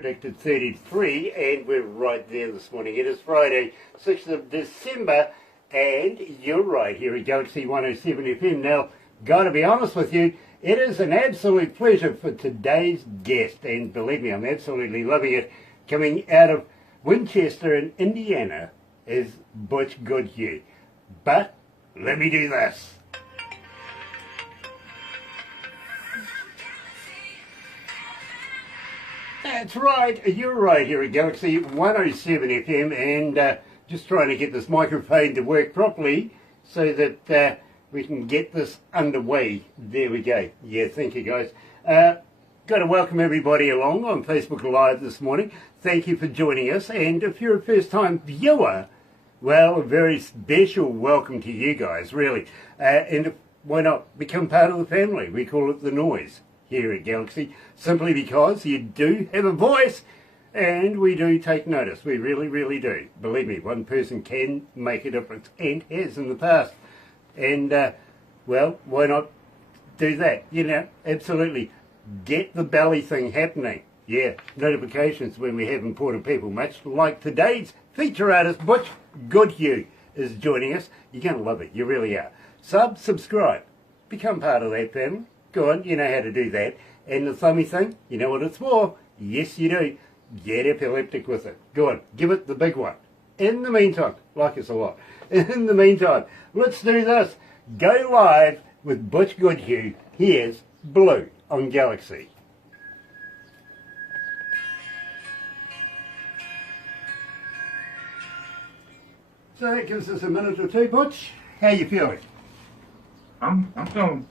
Predicted 33, and we're right there this morning. It is Friday, 6th of December, and you're right here at Galaxy 107 FM. Now, gotta be honest with you, it is an absolute pleasure for today's guest, and believe me, I'm absolutely loving it. Coming out of Winchester in Indiana is Butch Goodhew. But let me do this. That's right, you're right here at Galaxy 107 FM, and just trying to get this microphone to work properly so that we can get this underway. There we go. Yeah, thank you guys. Got to welcome everybody along on Facebook Live this morning. Thank you for joining us, and if you're a first time viewer, well, a very special welcome to you guys, really. And why not become part of the family? We call it The Noise here at Galaxy, simply because you do have a voice and we do take notice. We really, really do. Believe me, one person can make a difference and has in the past. And, well, why not do that? You know, absolutely. Get the belly thing happening. Yeah, notifications when we have important people, much like today's feature artist, Butch Goodhew, is joining us. You're going to love it. You really are. Subscribe. Become part of that family. Go on, you know how to do that. And the thummy thing, you know what it's for? Yes, you do. Get epileptic with it. Go on, give it the big one. In the meantime, like us a lot. In the meantime, let's do this. Go live with Butch Goodhew. Here's Blue on Galaxy. So that gives us a minute or two, Butch. How you feeling? I'm feeling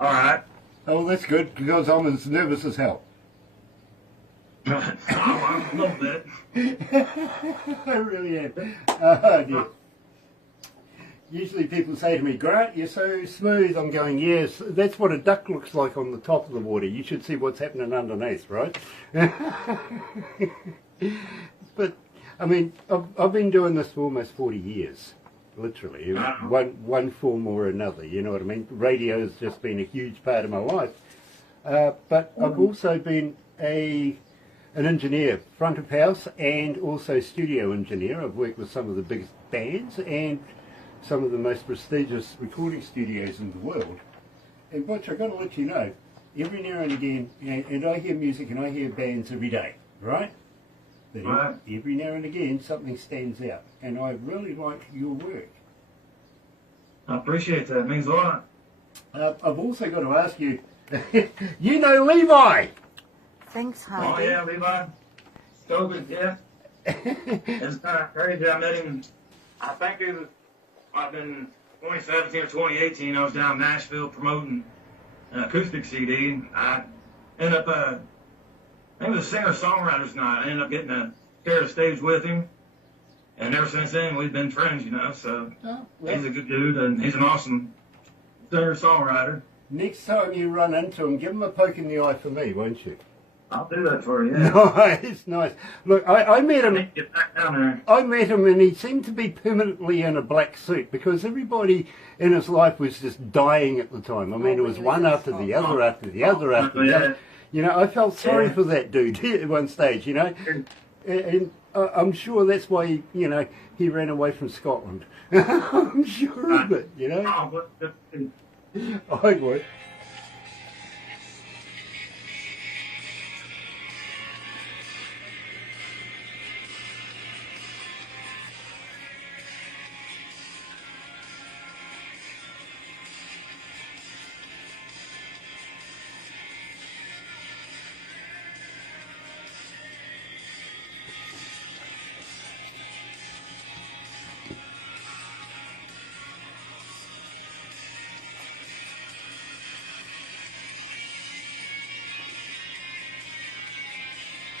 all right. Oh, that's good, because I'm as nervous as hell. A little bit. I really am. Oh, dear. Usually people say to me, Grant, you're so smooth. I'm going, yes, that's what a duck looks like on the top of the water. You should see what's happening underneath, right? But, I mean, I've been doing this for almost 40 years. Literally, one form or another, you know what I mean? Radio has just been a huge part of my life. But I've also been an engineer, front of house, and also studio engineer. I've worked with some of the biggest bands and some of the most prestigious recording studios in the world. And Butch, I've got to let you know, every now and again, and I hear music and I hear bands every day, right? But every now and again, something stands out, and I really like your work. I appreciate that. It means a lot. I've also got to ask you, you know Levi? Thanks, Harvey. Oh, yeah, Levi. So good, yeah. It's kind of crazy. I met him, I think it was, I've been 2017 or 2018. I was down in Nashville promoting an acoustic CD. I ended up, I think it was a singer-songwriter's night. I ended up getting to share the stage with him. And ever since then, we've been friends, you know. So he's a good dude, and he's an awesome singer-songwriter. Next time you run into him, give him a poke in the eye for me, won't you? I'll do that for you, yeah. Nice, nice. Look, I met him. Get back down there. I met him, and he seemed to be permanently in a black suit because everybody in his life was just dying at the time. I mean, it was one after the other, after the other, after the other. You know, I felt sorry for that dude at one stage, you know. And I'm sure that's why, he ran away from Scotland. I'm sure of it, you know. I would.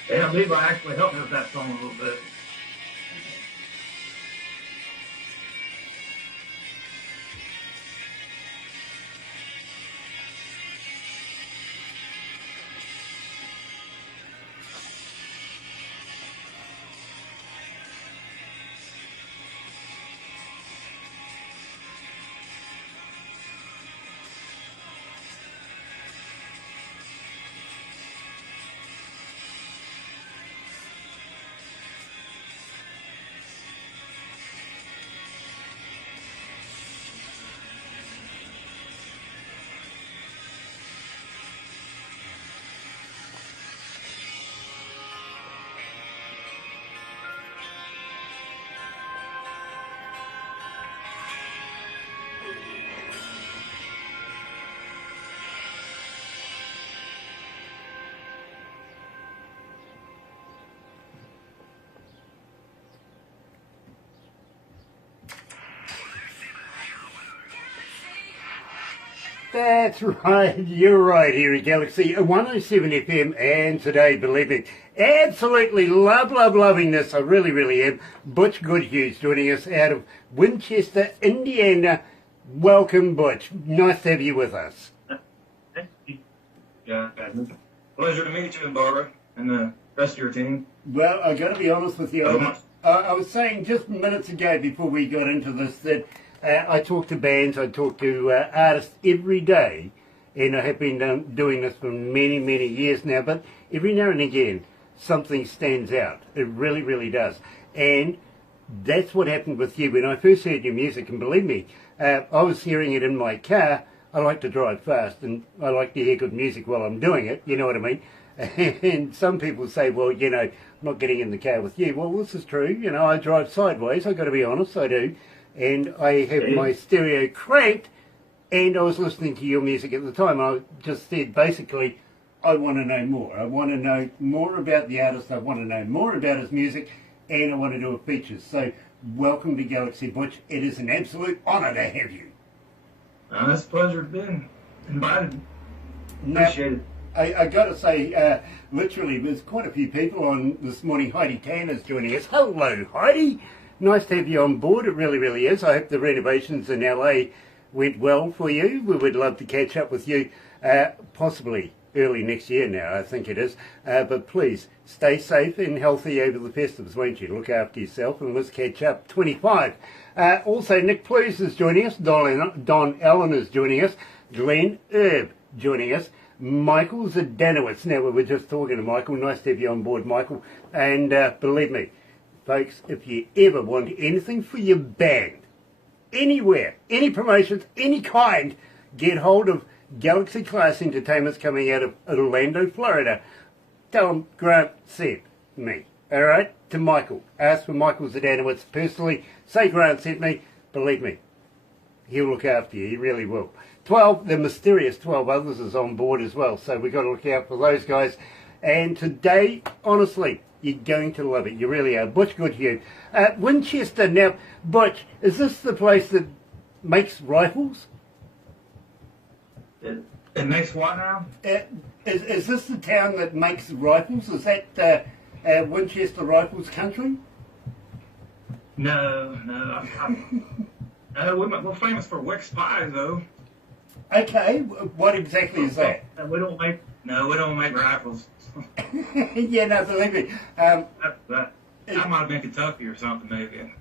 Yeah, Levi actually helped me with that song a little bit. That's right, you're right here at Galaxy 107 FM, and today, believe me, absolutely loving this, I really am. Butch Goodhew joining us out of Winchester, Indiana. Welcome, Butch. Nice to have you with us. Yeah, pleasure to meet you, Barbara, and the rest of your team. Well, I got to be honest with you. I was saying just minutes ago before we got into this that I talk to bands, I talk to artists every day, and I have been doing this for many years now, but every now and again something stands out. It really does. And that's what happened with you when I first heard your music, and believe me, I was hearing it in my car. I like to drive fast, and I like to hear good music while I'm doing it, you know what I mean? And some people say, well, you know, I'm not getting in the car with you. Well, this is true. You know, I drive sideways. I've got to be honest, I do. And I have my stereo cranked, and I was listening to your music at the time. I just said, basically, I want to know more. I want to know more about the artist. I want to know more about his music, and I want to do a feature. So, welcome to Galaxy, Butch. It is an absolute honour to have you. It's a pleasure to be invited. Now, Appreciate it. I got to say, literally, there's quite a few people on this morning. Heidi Tanner's joining us. Hello, Heidi. Nice to have you on board. It really is. I hope the renovations in LA went well for you. We would love to catch up with you, possibly early next year now, I think it is. But please, stay safe and healthy over the festivals, won't you? Look after yourself, and let's catch up. 25. Also, Nick Plews is joining us. Don Allen is joining us. Glenn Erb joining us. Michael Zdanowitz. Now, we were just talking to Michael. Nice to have you on board, Michael. And believe me, folks, if you ever want anything for your band, anywhere, any promotions, any kind, get hold of Galaxy Class Entertainment's coming out of Orlando, Florida. Tell them Grant sent me. All right? To Michael. Ask for Michael Zdanowitz personally. Say Grant sent me. Believe me, he'll look after you. He really will. 12, the mysterious 12 others is on board as well. So we've got to look out for those guys. And today, honestly, you're going to love it. You really are. Butch Goodhew. Winchester. Now, Butch, is this the place that makes rifles? It makes what now? Is this the town that makes rifles? Is that Winchester Rifles Country? No. We're famous for Wick Spies, though. Okay, what exactly is that? We don't make rifles. Yeah, no, believe me. I might have been Kentucky or something, maybe.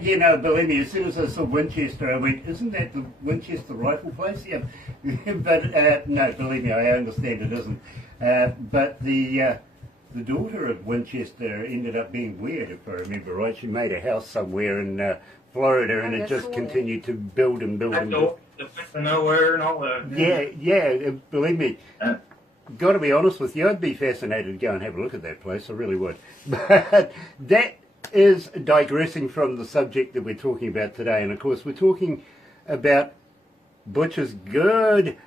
You know, believe me, as soon as I saw Winchester, I went, isn't that the Winchester rifle place? Yeah. But, no, believe me, I understand it isn't. But the daughter of Winchester ended up being weird, if I remember right. She made a house somewhere in Florida, and it just continued to build and build and build. Nowhere and all that. Yeah, believe me. Got to be honest with you, I'd be fascinated to go and have a look at that place. I really would. But that is digressing from the subject that we're talking about today. And of course, we're talking about Butch's good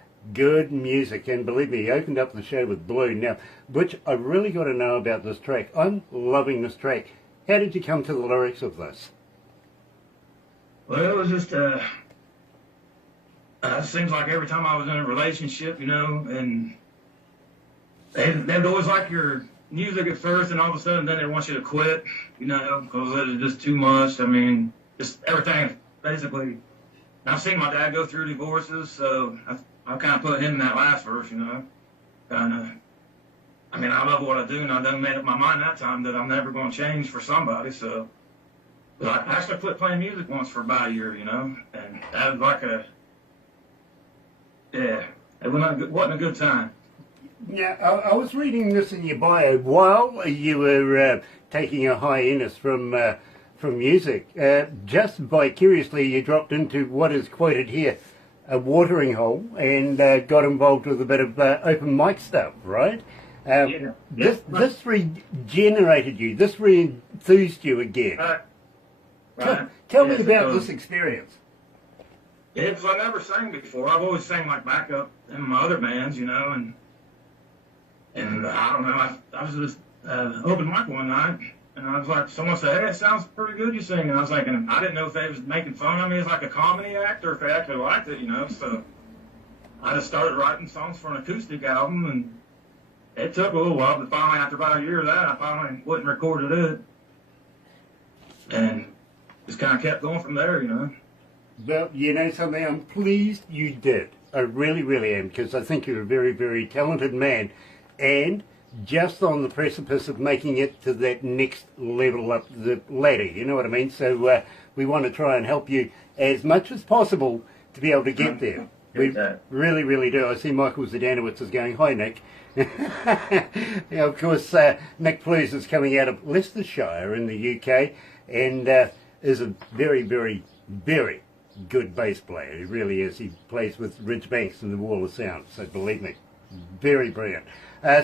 music. And believe me, he opened up the show with Blue. Now, Butch, I really got to know about this track. I'm loving this track. How did you come to the lyrics of this? Well, it was just, it seems like every time I was in a relationship, you know, and they'd always like your music at first, and all of a sudden then they want you to quit, you know, because it's just too much. I mean, just everything, basically. I've seen my dad go through divorces, so I kind of put him in that last verse, you know. I mean, I love what I do, and I done made up my mind that time that I'm never going to change for somebody, so. But I actually quit playing music once for about a year, you know, and that was like it wasn't a good time. Now, I was reading this in your bio while you were taking a hiatus from music. Just vicariously, you dropped into what is quoted here, a watering hole, and got involved with a bit of open mic stuff, right? This regenerated you. This re-enthused you again. Right. Tell me about this experience. Yeah, because I never sang before. I've always sang like backup in my other bands, you know, and I don't know. I was just open mic one night, And I was like, someone said, hey, it sounds pretty good you sing. And I was like, and I didn't know if they was making fun of me as like a comedy actor, or if they actually liked it, you know. So I just started writing songs for an acoustic album, and it took a little while, but finally, after about a year of that, I finally went and recorded it. And just kind of kept going from there, you know. Well, you know something, I'm pleased you did. I really, really am, because I think you're a very, very talented man, and just on the precipice of making it to that next level up the ladder, you know what I mean? So we want to try and help you as much as possible to be able to get there. We really, really do. I see Michael Zdanowitz is going, hi Nick. Yeah, of course, Nick Plews is coming out of Leicestershire in the UK, and is a very, very, very good bass player. He really is. He plays with Ridgebanks and the Wall of Sound, so believe me, very brilliant.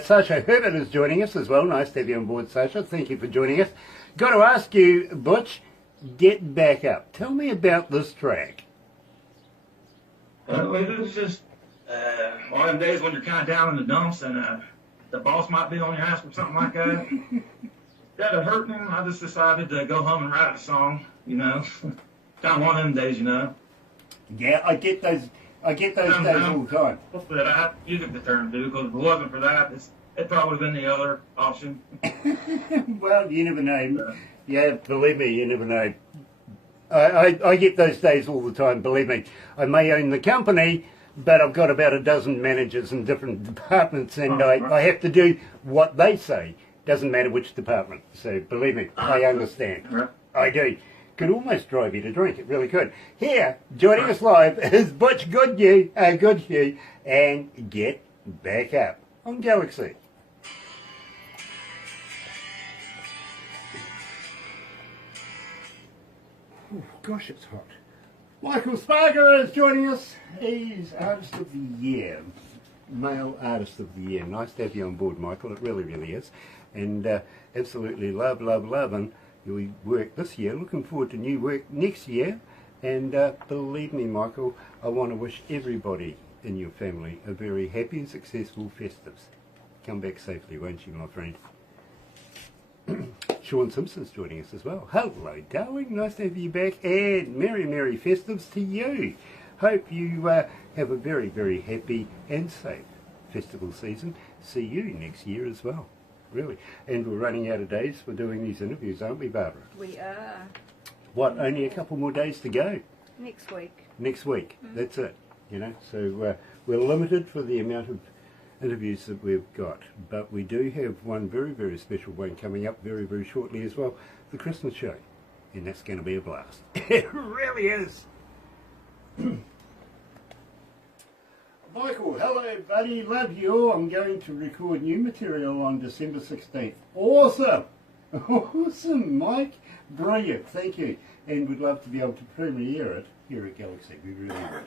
Sasha Herbert is joining us as well. Nice to have you on board, Sasha. Thank you for joining us. Got to ask you, Butch, Get Back Up. Tell me about this track. It was just one of them days when you're kind of down in the dumps and the boss might be on your ass or something like that. Instead of hurting him, I just decided to go home and write a song, you know. Kind of one of them days, you know. Yeah, I get those days all the time. That I have music to turn to, because if it wasn't for that, it probably would have been the other option. Well, you never know. Yeah, believe me, you never know. I get those days all the time, believe me. I may own the company, but I've got about a dozen managers in different departments, and I have to do what they say. Doesn't matter which department. So believe me, I understand. I do. Could almost drive you to drink. It really could. Here, joining us live is Butch Goodhew, and Get Back Up on Galaxy. Oh, gosh, it's hot. Michael Sparger is joining us. He's Artist of the Year, Male Artist of the Year. Nice to have you on board, Michael. It really, really is. And absolutely love, and your work this year. Looking forward to new work next year. And believe me, Michael, I want to wish everybody in your family a very happy and successful Festives. Come back safely, won't you, my friend? Sean Simpson's joining us as well. Hello, darling. Nice to have you back. And Merry, Merry Festives to you. Hope you have a very, very happy and safe festival season. See you next year as well. Really. And we're running out of days for doing these interviews, aren't we, Barbara? We are. What, only a couple more days to go? Next week. Next week. That's it. You know, so we're limited for the amount of interviews that we've got, but we do have one very, very special one coming up very, very shortly as well, the Christmas show, and that's going to be a blast. It really is. Michael, hello buddy, love you all. I'm going to record new material on December 16th. Awesome! Awesome, Mike. Brilliant, thank you. And we'd love to be able to premiere it here at Galaxy, we really would.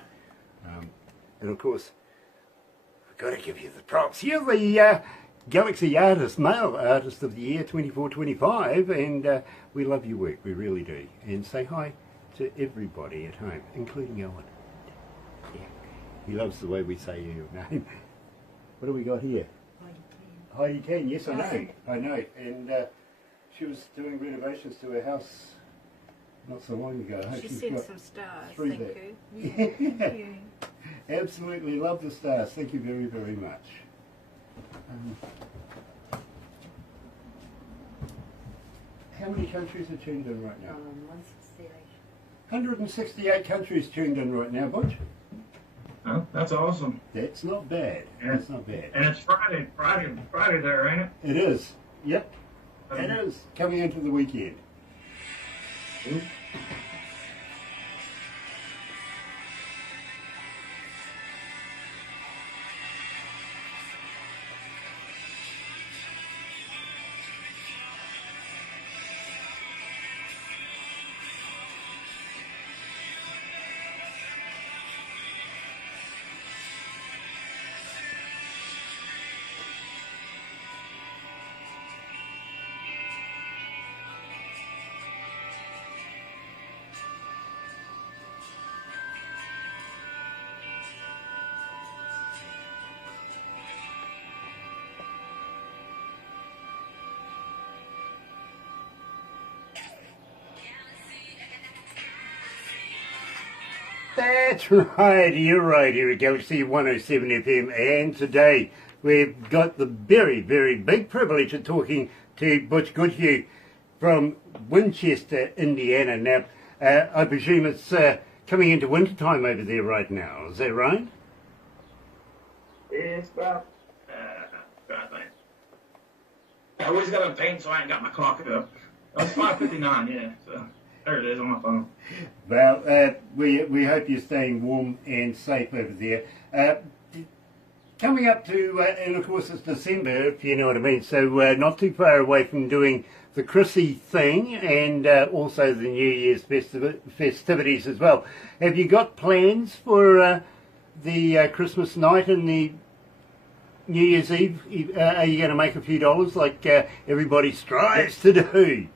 And of course, we've got to give you the props. You're the Galaxy Artist, Male Artist of the Year 24-25, and we love your work, we really do. And say hi to everybody at home, including Owen. Yeah. He loves the way we say your name. What do we got here? Heidi Ken, yes I know. I know. And she was doing renovations to her house not so long ago. She sent some stars, thank you. Thank you. Absolutely love the stars. Thank you very, very much. How many countries are tuned in right now? 168. 168 countries tuned in right now, Butch. Oh, that's awesome. That's not bad. That's not bad. And it's Friday there, ain't it? It is. Yep. It is. Coming into the weekend. That's right, you're right here at Galaxy 107 FM, and today we've got the very, very big privilege of talking to Butch Goodhew from Winchester, Indiana. Now, I presume it's coming into winter time over there right now, is that right? It's about, I think. I always got to paint, so I ain't got my clock up. It's 5:59, yeah, so there it is on my phone. Well, we hope you're staying warm and safe over there. Coming up to, and of course it's December, if you know what I mean, so not too far away from doing the Chrissy thing and also the New Year's festivities as well. Have you got plans for the Christmas night and the New Year's Eve? Are you going to make a few dollars like everybody strives to do?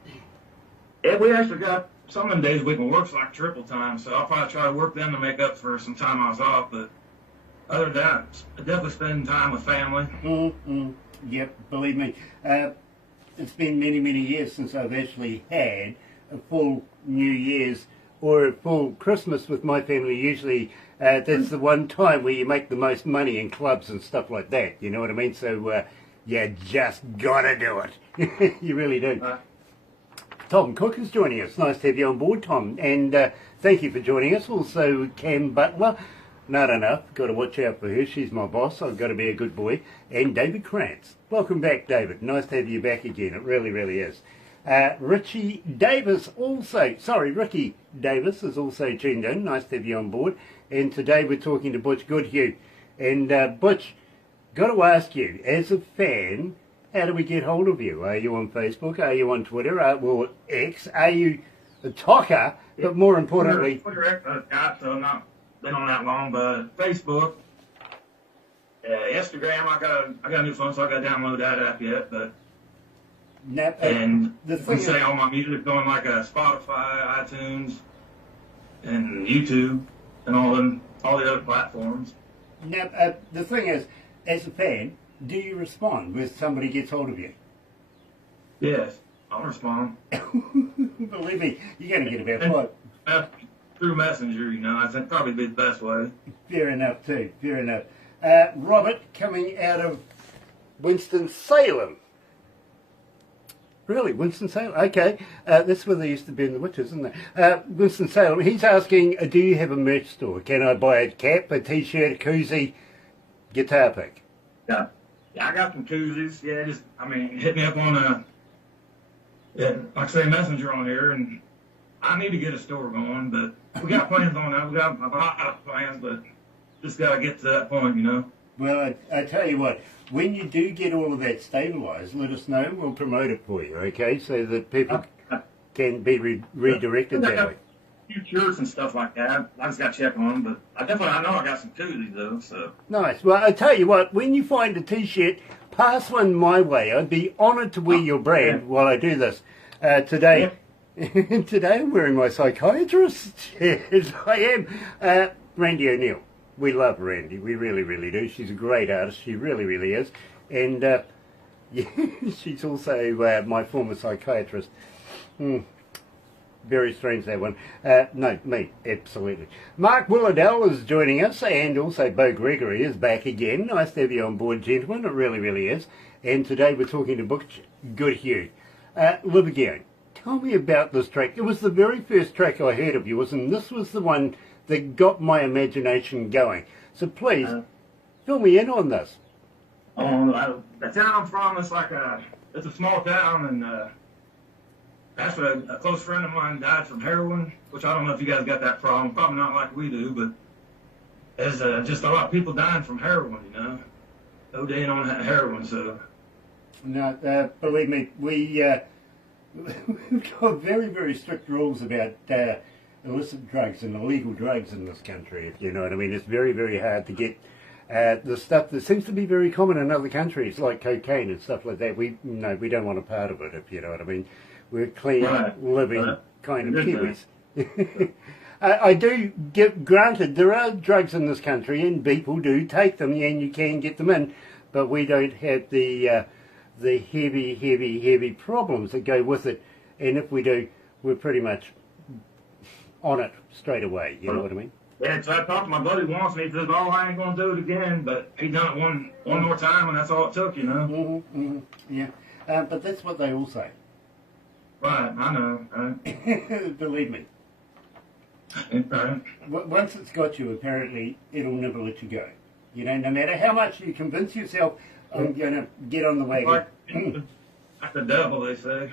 Yeah, we actually got some of the days we can work like triple time, so I'll probably try to work them to make up for some time I was off, but other than that, I definitely spend time with family. Yep, believe me. It's been many, many years since I've actually had a full New Year's or a full Christmas with my family. Usually that's the one time where you make the most money in clubs and stuff like that, you know what I mean? So you just gotta do it. You really do. Tom Cook is joining us. Nice to have you on board, Tom. And thank you for joining us. Also, Cam Butler. Not enough. Got to watch out for her. She's my boss. I've got to be a good boy. And David Krantz. Welcome back, David. Nice to have you back again. It really, really is. Ricky Davis is also tuned in. Nice to have you on board. And today we're talking to Butch Goodhew. And Butch, got to ask you, as a fan, how do we get hold of you? Are you on Facebook? Are you on Twitter? Well, X? Are you a talker? But more importantly... Twitter, so I'm not been on that long, but Facebook, Instagram, I got a new phone, so I got to download that app yet, but... And we say all my music going like Spotify, iTunes, and YouTube, and all the other platforms. Now, the thing is, as a fan, do you respond when somebody gets hold of you? Yes, I'll respond. Believe me, you're going to get about five. Through Messenger, you know, I think probably be the best way. Fair enough, too. Fair enough. Robert, coming out of Winston-Salem. Really, Winston-Salem? Okay. That's where they used to be in the witches, isn't they? Winston-Salem. He's asking, do you have a merch store? Can I buy a cap, a T-shirt, a koozie, guitar pick? Yeah, I got some koozies. Yeah, hit me up on like I say, Messenger on here, and I need to get a store going, but we got plans on that. We got a lot of plans, but just got to get to that point, you know. Well, I tell you what, when you do get all of that stabilised, let us know. We'll promote it for you, okay, so that people can be redirected that way. A few shirts and stuff like that. I just got to check on them, but I know I got some koozies, though, so. Nice. Well, I tell you what, when you find a T-shirt, pass one my way. I'd be honoured to wear your brand while I do this. Today... Today I'm wearing my psychiatrist. Yes, I am. Randy O'Neill. We love Randy. We really, really do. She's a great artist. She really, really is. And yeah, she's also my former psychiatrist. Very strange, that one. No, me. Absolutely. Mark Willardell is joining us, and also Bo Gregory is back again. Nice to have you on board, gentlemen. It really, really is. And today we're talking to Butch Goodhew. Livergione. Tell me about this track. It was the very first track I heard of yours, and this was the one that got my imagination going. So please, fill me in on this. The town I'm from, it's a small town, and that's what a close friend of mine died from heroin, which I don't know if you guys got that problem. Probably not like we do, but there's just a lot of people dying from heroin, you know. ODing on heroin, so. No, believe me, we've got very, very strict rules about illicit drugs and illegal drugs in this country, if you know what I mean. It's very, very hard to get the stuff that seems to be very common in other countries, like cocaine and stuff like that. We don't want a part of it, if you know what I mean. We're clean, living kind of Kiwis. I do give, granted, there are drugs in this country and people do take them and you can get them in, but we don't have the heavy problems that go with it, and if we do, we're pretty much on it straight away, you know what I mean? Yeah, so I talked to my buddy once, and he says, "Oh, I ain't gonna do it again." But he done it one more time, and that's all it took, you know. Yeah, but that's what they all say. Right, I know. Believe me. Right. Once it's got you, apparently, it'll never let you go. You know, no matter how much you convince yourself, I'm going to get on the wagon. Like the devil, they say.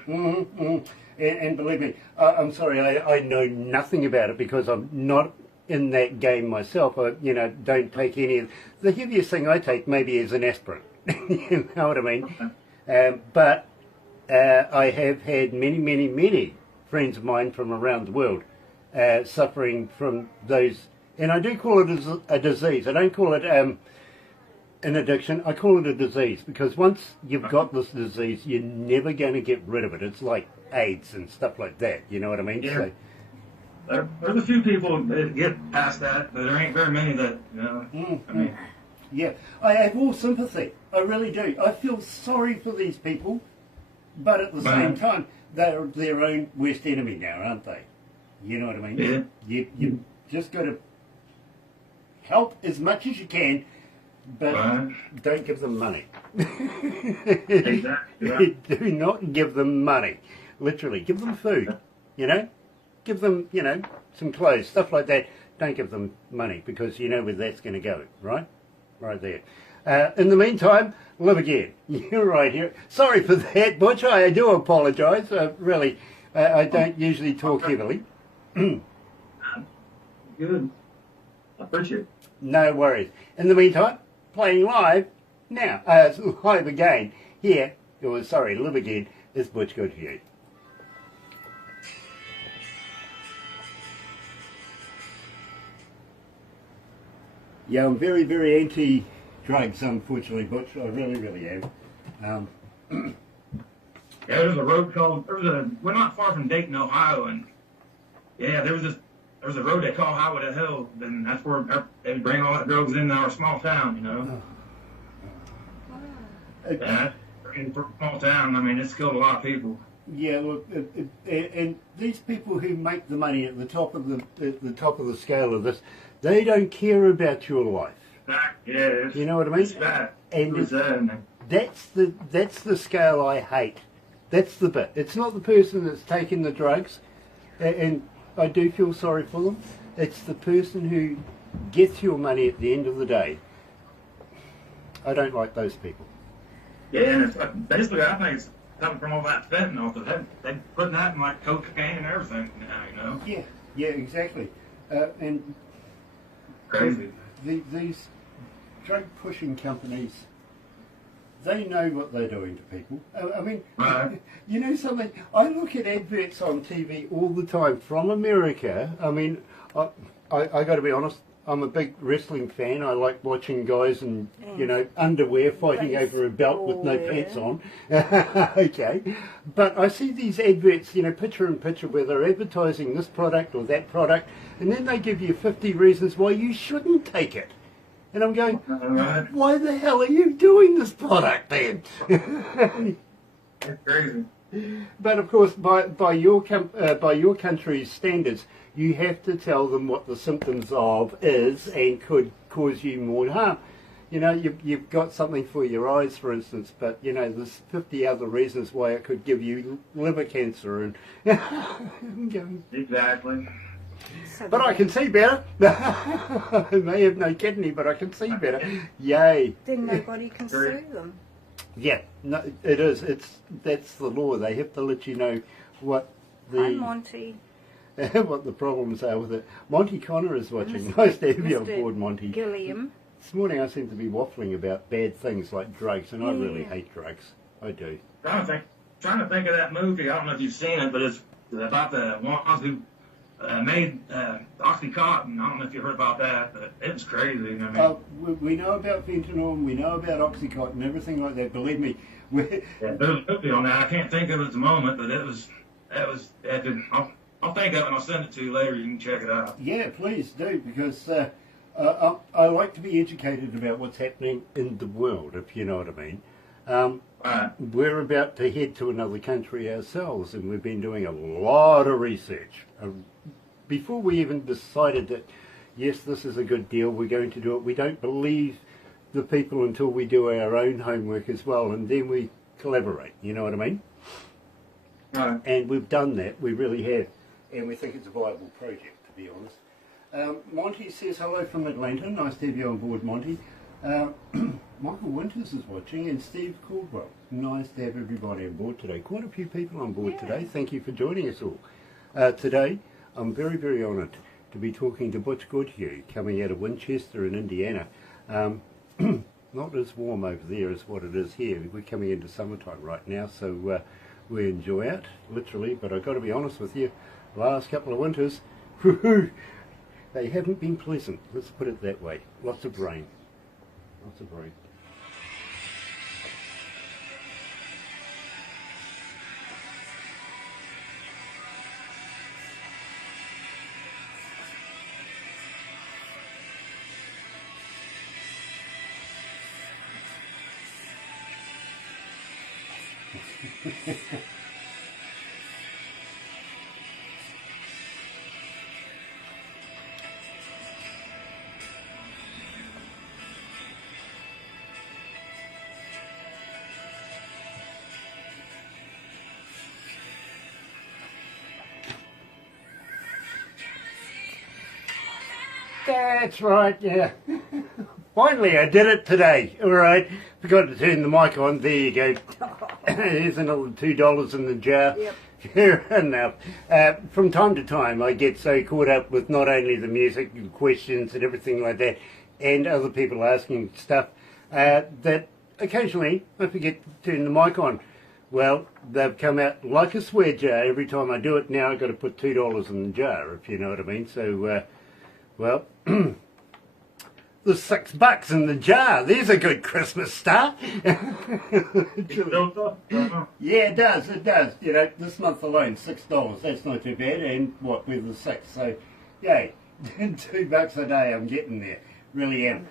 And believe me, I'm sorry, I know nothing about it because I'm not in that game myself. I, don't take any of the heaviest thing I take maybe is an aspirin. You know what I mean? But I have had many friends of mine from around the world suffering from those, and I do call it a disease. I don't call it an addiction. I call it a disease because once you've got this disease, you're never going to get rid of it. It's like AIDS and stuff like that. You know what I mean? Yeah. So, there's a few people that get past that, but there ain't very many that, I mean. Yeah, I have all sympathy. I really do. I feel sorry for these people, but at the same time, they're their own worst enemy now, aren't they? You know what I mean? Yeah. You just got to help as much as you can, but don't give them money. Exactly. Right. Do not give them money. Literally, give them food. Give them, some clothes, stuff like that. Don't give them money because you know where that's going to go, right? Right there. In the meantime, live again. You're right here. Sorry for that, Butch. I do apologise. Really, I don't usually talk heavily. Good. I appreciate it. No worries. In the meantime, playing live now. Live again. Here, live again is Butch Goodhew. Yeah, I'm very anti-drugs, unfortunately, Butch. I really am. Yeah, there's a road called, we're not far from Dayton, Ohio, and yeah, there was a road they call Highway to Hell, and that's where they bring all that drugs into our small town, Yeah, in a small town, I mean, it's killed a lot of people. Yeah, look, and these people who make the money at the top of the scale of this, they don't care about your life. Yeah, you know what I mean? It's bad. And that's the scale I hate. That's the bit. It's not the person that's taking the drugs, and I do feel sorry for them. It's the person who gets your money at the end of the day. I don't like those people. Yeah, and it's basically, I think it's coming from all that fentanyl, because they're putting that in like cocaine and everything now, Yeah, exactly. And crazy. These drug-pushing companies, they know what they're doing to people. I mean, you know something? I look at adverts on TV all the time from America. I mean, I got to be honest, I'm a big wrestling fan. I like watching guys in, underwear fighting over a belt with no pants on. Okay. But I see these adverts, picture in picture, where they're advertising this product or that product, and then they give you 50 reasons why you shouldn't take it. And I'm going, why the hell are you doing this product then? It's crazy. But of course, by your country's standards, you have to tell them what the symptoms of is and could cause you more harm. You've got something for your eyes, for instance, but there's 50 other reasons why it could give you liver cancer and. Exactly. But I can see better. I may have no kidney, but I can see better. Yay. Then nobody can sue them. Yeah, no, it is. That's the law. They have to let you know what Hi, Monty. what the problems are with it. Monty Connor is watching. Nice to have you on board, Monty. Gilliam. This morning I seem to be waffling about bad things like drugs, and I really hate drugs. I do. Trying to think of that movie. I don't know if you've seen it, but it's about the ones who made Oxycontin. I don't know if you heard about that, but it was crazy. We know about fentanyl, and we know about Oxycontin, everything like that. Believe me. There's a movie on that. I can't think of it at the moment, but it was epic. I'll think of it and I'll send it to you later. You can check it out. Yeah, please do, because I like to be educated about what's happening in the world, if you know what I mean. We're about to head to another country ourselves, and we've been doing a lot of research. Before we even decided that, yes, this is a good deal, we're going to do it. We don't believe the people until we do our own homework as well, and then we collaborate, you know what I mean? Right. And we've done that, we really have, and we think it's a viable project, to be honest. Monty says hello from Atlanta. Nice to have you on board, Monty. Michael Winters is watching, and Steve Caldwell. Nice to have everybody on board today. Quite a few people on board today. Thank you for joining us all. Today, I'm very, very honoured to be talking to Butch Goodhew, coming out of Winchester in Indiana. Not as warm over there as what it is here. We're coming into summertime right now, so we enjoy it, literally. But I've got to be honest with you, last couple of winters, they haven't been pleasant. Let's put it that way. Lots of rain. Lots of rain. That's right, yeah. Finally, I did it today. All right, forgot to turn the mic on. There you go. Here's another $2 in the jar. Yep. Fair enough. From time to time, I get so caught up with not only the music and questions and everything like that, and other people asking stuff, that occasionally I forget to turn the mic on. Well, they've come out like a swear jar every time I do it. Now I've got to put $2 in the jar, if you know what I mean. So, well, the $6 in the jar. There's a good Christmas start. Yeah, it does. It does. You know, this month alone, $6. That's not too bad. And what, we're the 6th. So, yay. $2 a day. I'm getting there. Really am.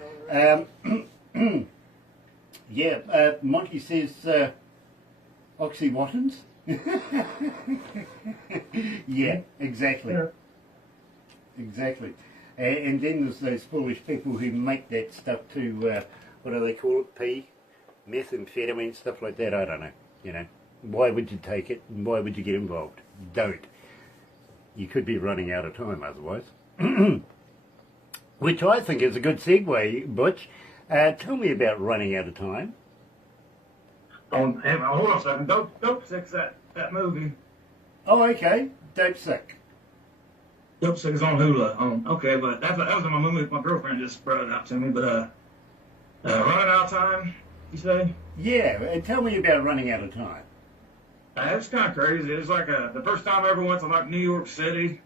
Yeah. Monty says, oxywontons. Yeah. Exactly. Yeah. Exactly. And then there's those foolish people who make that stuff too, what do they call it, P? Methamphetamine, stuff like that, I don't know, you know. Why would you take it, and why would you get involved? Don't. You could be running out of time otherwise. Which I think is a good segue, Butch. Tell me about running out of time. Hold on a second. Dope Sick's that movie. Oh, okay. Dope Sick. Dope Sick is on Hulu. Okay, but that was my movie. My girlfriend just brought it out to me. But running out of time, you say? Yeah, and tell me about running out of time. It was kind of crazy. It was like the first time I ever went to like New York City,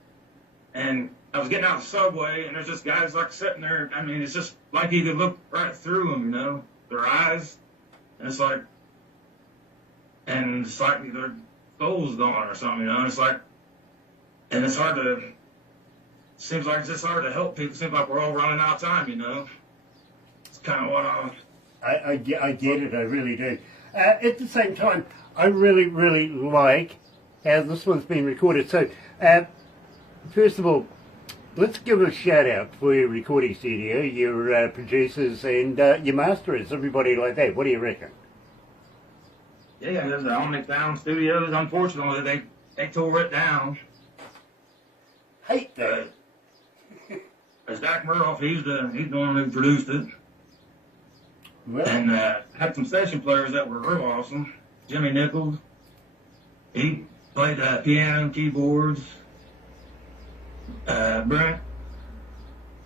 and I was getting out of the subway, and there's just guys like sitting there. I mean, it's just like you could look right through them, you know, their eyes, and it's like their soul's gone or something, you know. It's like, and it's hard to. Seems like it's just hard to help people. Seems like we're all running out of time, you know. It's kind of what I get it, I really do. At the same time, I really, really like how this one's been recorded. So, first of all, let's give a shout out for your recording studio, your producers and your masterers, everybody like that. What do you reckon? Yeah, there's the Omnic Sound Studios. Unfortunately, they tore it down. Hate that. Zach Murdoch, he's the one who produced it. Well, And had some session players that were real awesome. Jimmy Nichols, he played piano, keyboards. Brent,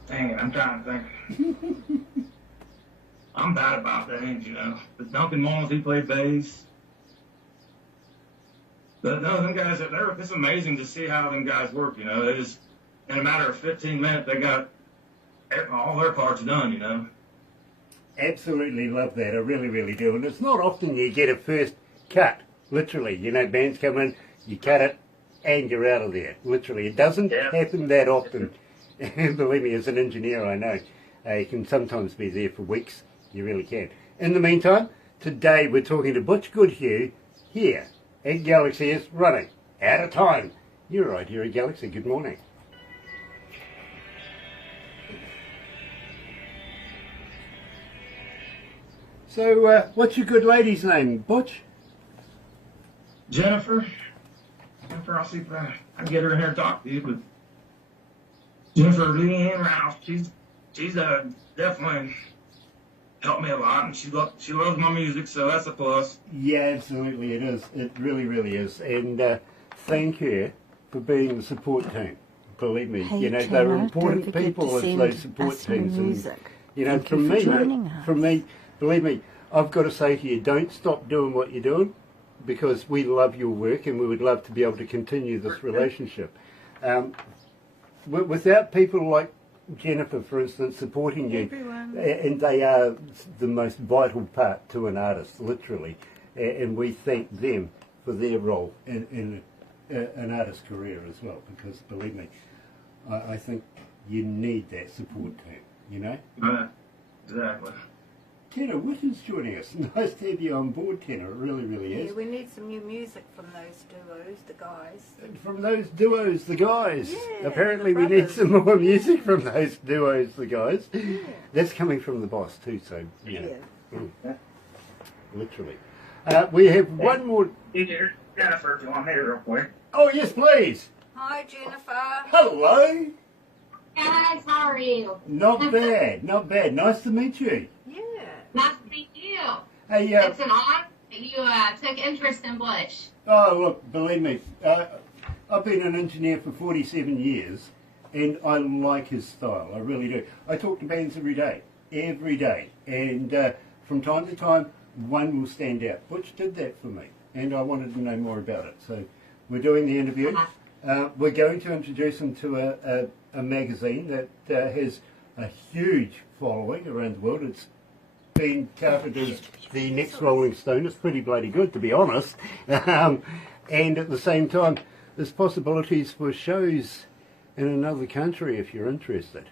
dang it, I'm trying to think. I'm bad about names, you know. But Duncan Mullins, he played bass. But no, them guys, it's amazing to see how them guys work, you know. They just, in a matter of 15 minutes, they got all their parts done, you know. absolutely love that. I really, really do. And it's not often you get a first cut, literally. You know, bands come in, you cut it, and you're out of there. Literally. It doesn't happen that often. Believe me, as an engineer, I know. You can sometimes be there for weeks. You really can. In the meantime, today we're talking to Butch Goodhew here at Galaxy is running out of time. You're right here at Galaxy. Good morning. So, what's your good lady's name, Butch? Jennifer. Jennifer, I'll see if I can get her in here to talk to you, but Jennifer Lee Ann Rouse, she's definitely helped me a lot, and she loves my music, so that's a plus. Yeah, absolutely, it is. It really, really is. And thank you for being the support team. Believe me, Hey, you know, Tina, they're important don't forget people to as send those support us some teams. music. And, you know, Thank you for joining us. from me, believe me, I've got to say to you, don't stop doing what you're doing, because we love your work and we would love to be able to continue this relationship. Without people like Jennifer, for instance, supporting you, Everyone. and they are the most vital part to an artist, literally, and we thank them for their role in an artist's career as well, because believe me, I think you need that support team, you know? Exactly. Tina Whitten's joining us. Nice to have you on board, Tina. It really, really is. Yeah, we need some new music from those duos, the guys. From those duos, the guys. Yeah, Apparently the we need brothers. some more music from those duos, the guys. Yeah. That's coming from the boss too, so, you know, Yeah. literally. We have one more... Here, Jennifer, if you want me real quick. Oh, yes, please. Hi, Jennifer. Hello. Guys, how are you? Not bad, not bad. Nice to meet you. Yeah. Nice to meet you. Hey, It's an honor that you took interest in Butch. oh, look, believe me, I've been an engineer for 47 years, and I like his style. I really do. I talk to bands every day, and from time to time, one will stand out. Butch did that for me, and I wanted to know more about it. So we're doing the interview. We're going to introduce him to a magazine that has a huge following around the world. It's been touted as the next Rolling Stone. It's pretty bloody good, to be honest. And at the same time, there's possibilities for shows in another country if you're interested.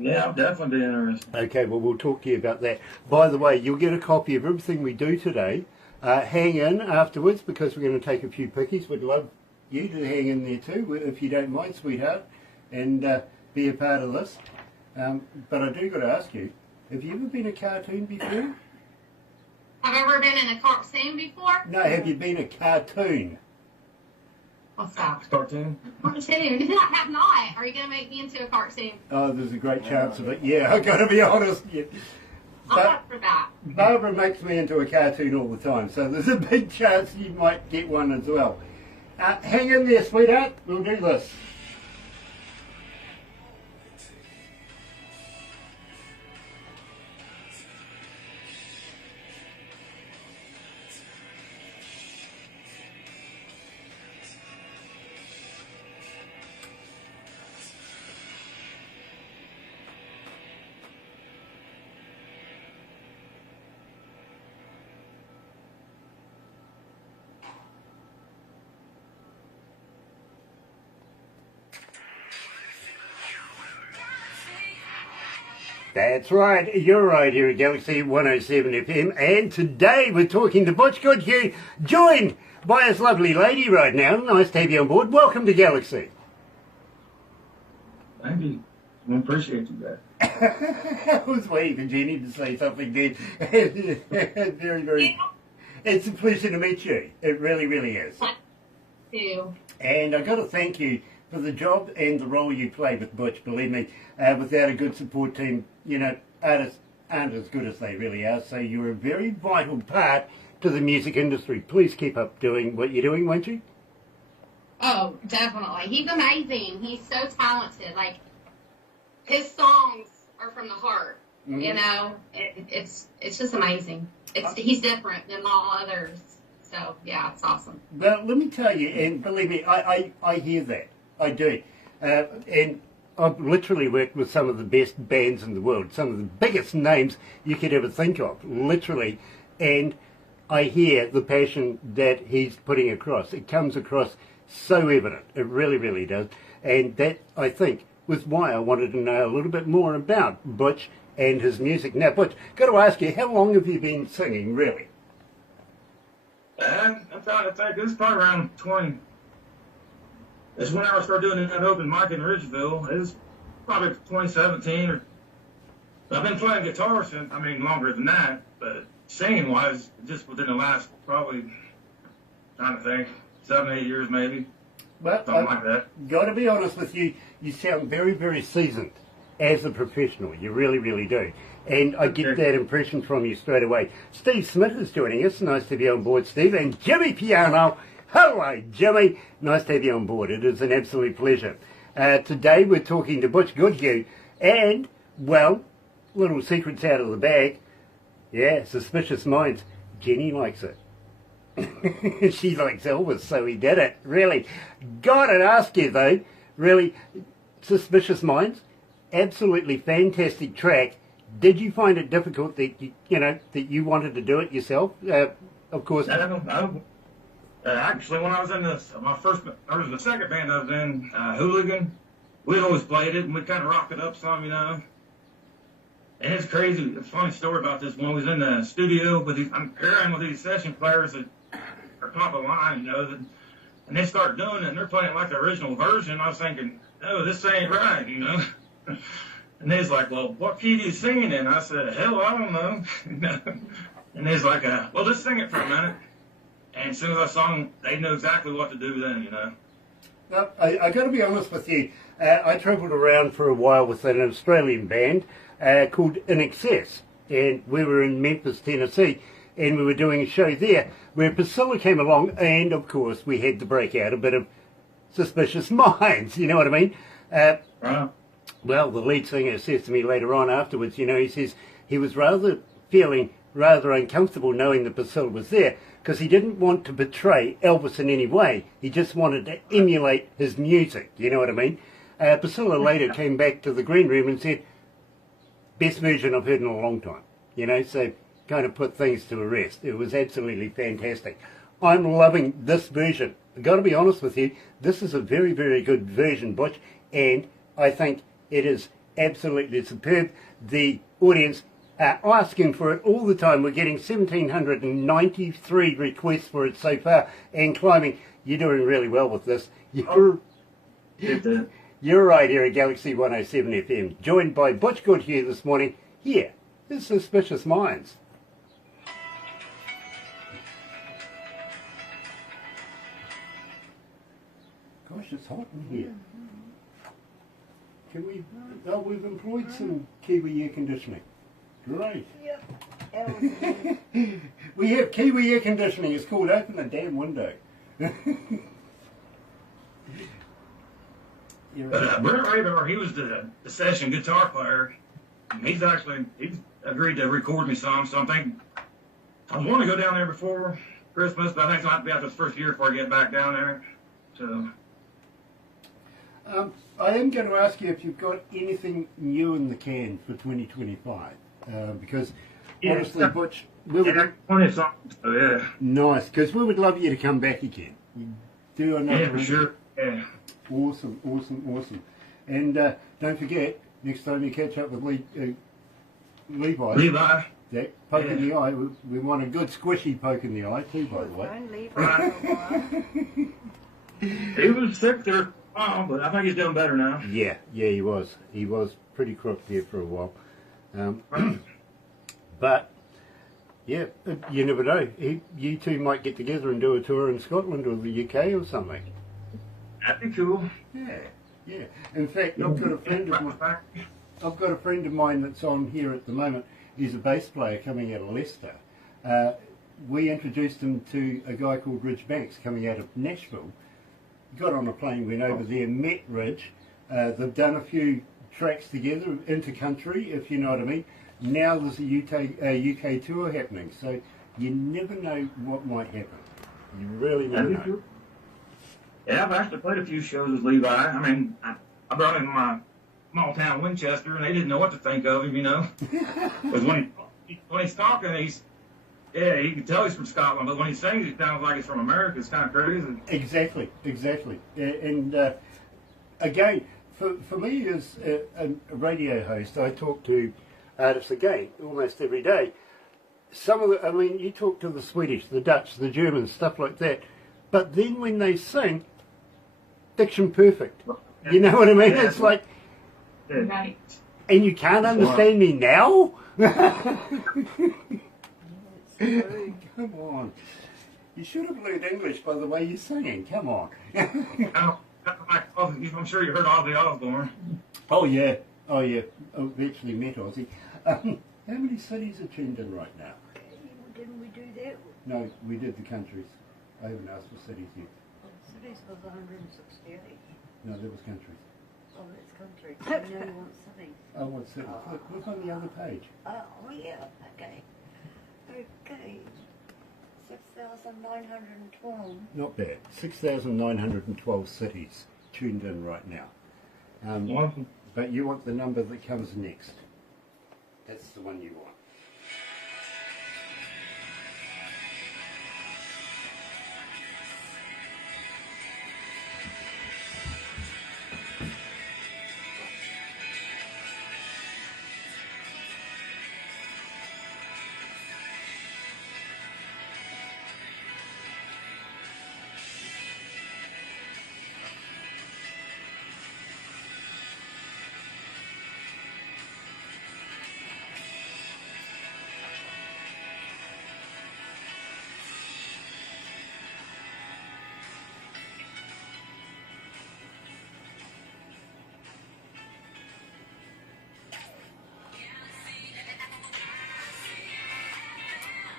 Yeah, I'll definitely be interested. Okay, well, we'll talk to you about that. By the way, you'll get a copy of everything we do today. Hang in afterwards, because we're going to take a few pickies. We'd love you to hang in there too, if you don't mind, sweetheart, and be a part of this. But I do got to ask you, have you ever been a cartoon before? Have you ever been in a cartoon before? No, have you been a cartoon? What's that? Cartoon? Cartoon? Have not. Are you going to make me into a cartoon? Oh, there's a great chance of it. Yeah, I've got to be honest. Yeah. I'm up for that. Barbara makes me into a cartoon all the time, so there's a big chance you might get one as well. Hang in there, sweetheart. We'll do this. That's right, you're right here at Galaxy 107 FM, and today we're talking to Butch Goodhew, joined by his lovely lady right now. Nice to have you on board. Welcome to Galaxy. Thank you. I appreciate you guys. I was waiting for Jenny to say something good. Very, very. It's a pleasure to meet you. It really, really is. Thank you. And I've got to thank you for the job and the role you play with Butch. Believe me, without a good support team, you know, artists aren't as good as they really are. So you're a very vital part to the music industry. Please keep up doing what you're doing, won't you? Oh, definitely. He's amazing. He's so talented. Like, his songs are from the heart. Mhm. You know, it's just amazing. He's different than all others. So, yeah, it's awesome. Well, let me tell you, and believe me, I hear that. I do. And I've literally worked with some of the best bands in the world, some of the biggest names you could ever think of, literally. And I hear the passion that he's putting across. It comes across so evident. It really, really does. And that, I think, was why I wanted to know a little bit more about Butch and his music. Now, Butch, got to ask you, how long have you been singing, really? I'm trying to think. This is probably around 20. It's whenever I started doing that open mic in Ridgeville. It was probably 2017 or I've been playing guitar since, longer than that, but singing-wise, just within the last probably, trying to think, 7, 8 years maybe. But Something like that. Got to be honest with you, you sound very, very seasoned as a professional. You really, really do. And I get that impression from you straight away. Steve Smith is joining us. Nice to be on board, Steve. And Jimmy Piano. Hello, Jimmy. Nice to have you on board. It is an absolute pleasure. Today we're talking to Butch Goodhew. And, well, little secrets out of the bag. Yeah, Suspicious Minds. Jenny likes it. She likes Elvis, so he did it. Really. Gotta ask you, though, really, Suspicious Minds, absolutely fantastic track. Did you find it difficult that that you wanted to do it yourself? Of course. No. Actually, when I was in the second band I was in, Hooligan, we'd always played it, and we'd kind of rock it up some, And it's crazy. It's a funny story about this. When I was in the studio I'm pairing with these session players that are top of the line, and they start doing it, and they're playing like the original version. I was thinking, no, this ain't right, And they's like, well, what key do you sing in? I said, hell, I don't know. And they's like, well, just sing it for a minute. And as soon as I sung, they knew exactly what to do then, Now, I got to be honest with you. I travelled around for a while with an Australian band called In Excess, and we were in Memphis, Tennessee, and we were doing a show there where Priscilla came along, and of course we had to break out a bit of Suspicious Minds, you know what I mean? Well, the lead singer says to me later on afterwards, he says he was feeling rather uncomfortable knowing that Priscilla was there, because he didn't want to betray Elvis in any way. He just wanted to emulate his music, you know what I mean? Priscilla later came back to the green room and said, best version I've heard in a long time, so kind of put things to rest. It was absolutely fantastic. I'm loving this version. I've got to be honest with you, this is a very, very good version, Butch, and I think it is absolutely superb. The audience are asking for it all the time. We're getting 1,793 requests for it so far and climbing. You're doing really well with this. You're right here at Galaxy 107 FM, joined by Butch Goodhew this morning. Here is Suspicious Minds. Gosh, it's hot in here. Can we? Oh, we've employed some Kiwi air conditioning. Great. Yep. We have Kiwi air conditioning. It's called Open the Damn Window. Brent Radar, he was the session guitar player. He's agreed to record me some, so I was wanting to go down there before Christmas, but I think it's going to be after the first year before I get back down there. So. I am going to ask you if you've got anything new in the can for 2025, because honestly, Butch, we would nice, because we would love you to come back again. You do another. Yeah, for sure. Yeah. Awesome. And don't forget, next time you catch up with Levi. That poke in the eye. We want a good squishy poke in the eye too, by the way. He was sick there. Oh, but I think he's doing better now. Yeah, he was. He was pretty crooked there for a while. But, yeah, you never know. You two might get together and do a tour in Scotland or the UK or something. That'd be cool. Yeah. In fact, I've got a friend of mine that's on here at the moment. He's a bass player coming out of Leicester. We introduced him to a guy called Ridge Banks coming out of Nashville. Got on a plane, went over there, met Ridge. They've done a few tracks together, inter-country, if you know what I mean. Now there's a UK tour happening, so you never know what might happen. You really never know. Yeah, I've actually played a few shows with Levi. I brought him my small town Winchester, and they didn't know what to think of him, Because when he's talking, he can tell he's from Scotland, but when he sings, it sounds like he's from America. It's kind of crazy. Exactly. And again, for me as a radio host, I talk to artists again almost every day. Some of you talk to the Swedish, the Dutch, the Germans, stuff like that. But then when they sing, diction perfect. You know what I mean? Yeah. It's like, Right. And you can't understand me now? Come on. You should have learned English by the way you're singing. Come on. I'm sure you heard Ozzy Osbourne. Oh, yeah. Oh, yeah. Oh, actually met Ozzy. How many cities are tuned in right now? Didn't we do that? No, we did the countries. I haven't asked for cities yet. Cities was 168. No, that was countries. Oh, that's country. Now you want cities. Oh, what's cities? Look on the other page. Oh, yeah. Okay. Okay. 6,912. Not bad. 6,912 cities tuned in right now. But you want the number that comes next. That's the one you want.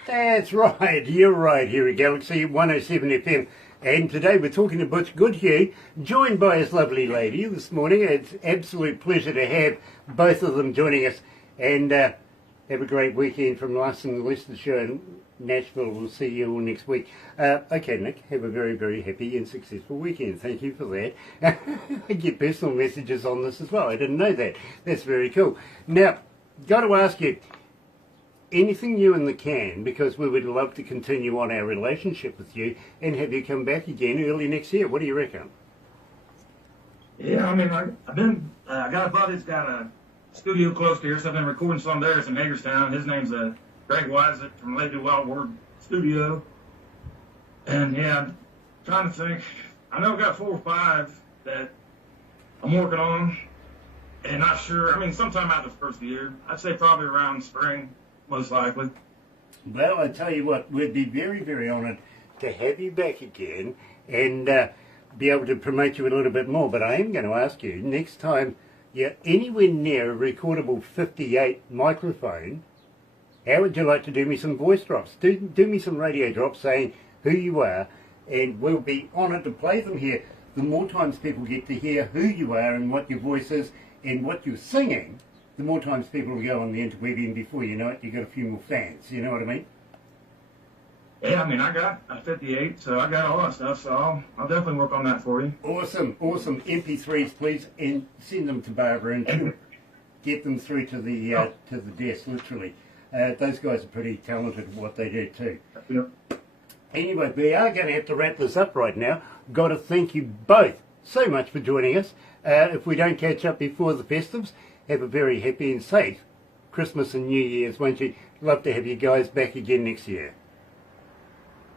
That's right, you're right here at Galaxy 107 FM. And today we're talking to Butch Goodhew, joined by his lovely lady this morning. It's an absolute pleasure to have both of them joining us. And have a great weekend from us and the Leicestershire and Nashville. We'll see you all next week. Okay, Nick, have a very, very happy and successful weekend. Thank you for that. I get personal messages on this as well. I didn't know that. That's very cool. Now, got to ask you, anything new in the can, because we would love to continue on our relationship with you and have you come back again early next year. What do you reckon? Yeah, I mean, I got a buddy that's got a studio close to here, so I've been recording some there in Hagerstown. His name's Greg Wiseett from Lady Wild Word Studio. And yeah, I'm trying to think. I know I've got 4 or 5 that I'm working on, and not sure. I mean, sometime after the first of the year. I'd say probably around spring. Most likely. Well, I tell you what, we'd be very, very honoured to have you back again and be able to promote you a little bit more. But I am going to ask you, next time you're anywhere near a recordable 58 microphone, how would you like to do me some voice drops? Do me some radio drops saying who you are, and we'll be honoured to play them here. The more times people get to hear who you are and what your voice is and what you're singing, the more times people will go on the interweb, and before you know it, you've got a few more fans. You know what I mean? Yeah, I mean, I got a 58, so I got all that stuff, so I'll definitely work on that for you. Awesome, awesome. MP3s, please, and send them to Barbara and get them through to the desk, literally. Those guys are pretty talented at what they do, too. Yeah. Anyway, we are going to have to wrap this up right now. Got to thank you both so much for joining us. If we don't catch up before the festives, have a very happy and safe Christmas and New Year's, won't you? Love to have you guys back again next year.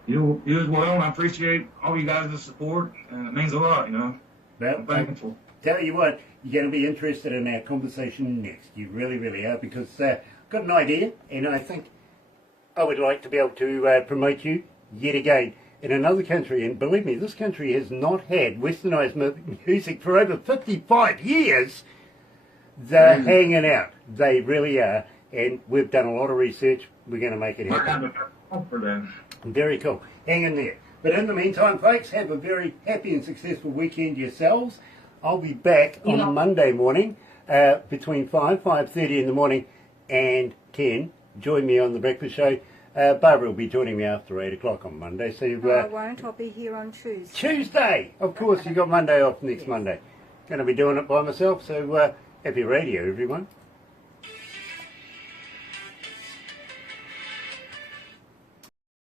You as well, and I appreciate all you guys' support, and it means a lot, you know. Well, I'm thankful. Tell you what, you're going to be interested in our conversation next. You really, really are, because I've got an idea, and I think I would like to be able to promote you yet again in another country. And believe me, this country has not had westernised music for over 55 years. They're hanging out. They really are. And we've done a lot of research. We're going to make it happen. For them. Very cool. Hang in there. But in the meantime, folks, have a very happy and successful weekend yourselves. I'll be back on Monday morning between 5:30 in the morning and 10. Join me on the breakfast show. Barbara will be joining me after 8 o'clock on Monday. So I won't. I'll be here on Tuesday. Tuesday! Of course, you got Monday off next Monday. Going to be doing it by myself, so happy radio, everyone.